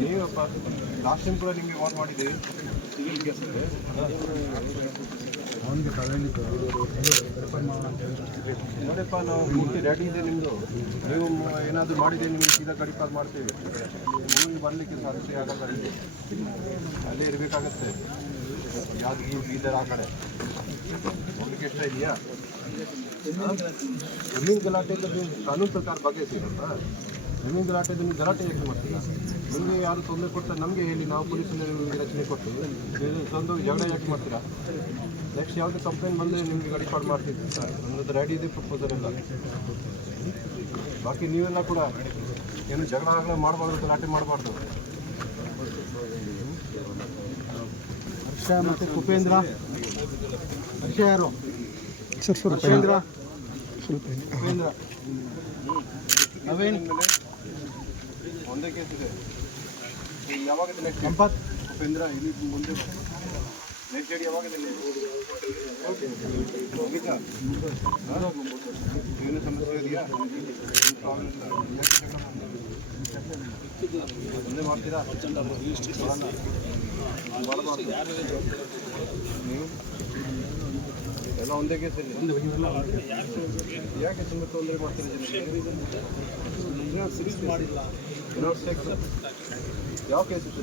ನೀವಪ್ಪ last time ಕೂಡ ನಿಮಗೆ war ಮಾಡಿದ್ದೀವಿ ಸಿವಿಲ್ ಕೇಸಲ್ಲಿ. ನೋಡಪ್ಪ, ನಾವು ಪೂರ್ತಿ ರೆಡಿ ಇದೆ ನಿಮ್ಮದು. ನೀವು ಏನಾದರೂ ಮಾಡಿದೆ ನಿಮಗೆ ಸೀದಾ ಗಡಿ ಪಾಸ್ ಮಾಡ್ತೀವಿ. ಊರಿಗೆ ಬರಲಿಕ್ಕೆ ಸಾಧ್ಯ ಆಗಲ್ಲ. ಅಲ್ಲೇ ಇರಬೇಕಾಗತ್ತೆ. ಯಾದಗಿರಿ, ಬೀದರ್ ಆ ಕಡೆ ಹೋಗ್ಲಿಕ್ಕೆ ಇಷ್ಟ ಇದೆಯಾ? ಜಮೀನು ಗಲಾಟೆಯಿಂದ ನೀವು ಕಾನೂನು ಪ್ರಕಾರ ಬಗೆಹರಿಸಿರಲ್ಲ. ಜಮೀನು ಗಲಾಟೆದು ನೀವು ಗಲಾಟೆ ಯಾಕೆ ಮಾಡ್ತೀರಾ? ನಿಮಗೆ ಯಾರು ತೊಂದರೆ ಕೊಡ್ತಾರೆ ನಮಗೆ ಹೇಳಿ, ನಾವು ಪೊಲೀಸಲ್ಲಿ ರಚನೆ ಕೊಡ್ತೀವಿ. ತಂದು ಜಗಳ ಯಾಕೆ ಮಾಡ್ತೀರಾ? ನೆಕ್ಸ್ಟ್ ಯಾವುದು ಕಂಪ್ಲೇಂಟ್ ಬಂದರೆ ನಿಮಗೆ ಗಡಿಪಾಡು ಮಾಡ್ತಿದ್ವಿ ಸರ್. ನಮ್ಮದು ರೆಡಿ ಇದೆ ಪ್ರಪೋಸಲ್ ಎಲ್ಲ. ಬಾಕಿ ನೀವೆಲ್ಲ ಕೂಡ ಏನು ಜಗಳ ಆಗಲ ಮಾಡಬಾರ್ದು, ಗಲಾಟೆ ಮಾಡಬಾರ್ದು. ಹರ್ಷ ಮತ್ತು ಉಪೇಂದ್ರ. ಹರ್ಷ ಯಾರು? ಉಪೇಂದ್ರ. ಉಪೇಂದ್ರ ನವೀನ್ ಒಂದೇ ಕೇಸ್ ಇದೆ. ಯಾವಾಗ ನೆಕ್ಸ್ಟ್ ಸಂಪತ್ ಉಪೇಂದ್ರ ಇಲ್ಲಿ ಮುಂದೆ ನೆಕ್ಸ್ಟ್ ಡೇಟ್ ಯಾವಾಗಿದೆ? ಹೋಗಿದ್ದ ಏನು ಸಮಸ್ಯೆ ಇದೆಯಾ? ಒಂದೇ ಮಾಡ್ತೀರಾ? ನೀವು ಎಲ್ಲ ಒಂದೇ ಕೇಸಲ್ಲಿ ಯಾಕೆ ತುಂಬ ತೊಂದರೆ ಮಾಡ್ತೀರಿ? ಮಾಡಿಲ್ಲ. ಯಾವ ಕೇಸ್ ಇತ್ತು?